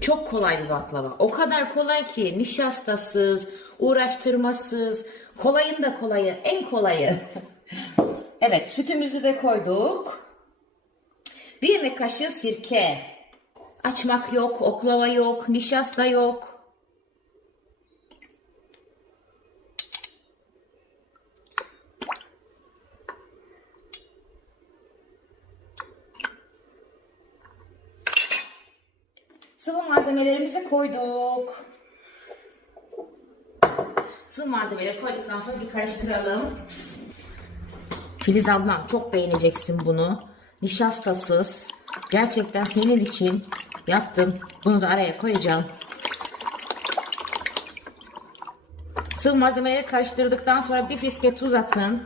Çok kolay bir baklava. O kadar kolay ki nişastasız, uğraştırmasız, kolayın da kolayı, en kolayı. evet, sütümüzü de koyduk. Bir yemek kaşığı sirke. Açmak yok, oklava yok, nişasta yok. Sıvı malzemelerimizi koyduk. Sıvı malzemeleri koyduktan sonra bir karıştıralım. Filiz ablam çok beğeneceksin bunu. Nişastasız. Gerçekten senin için yaptım. Bunu da araya koyacağım. Sıvı malzemeleri karıştırdıktan sonra bir fiske tuz atın.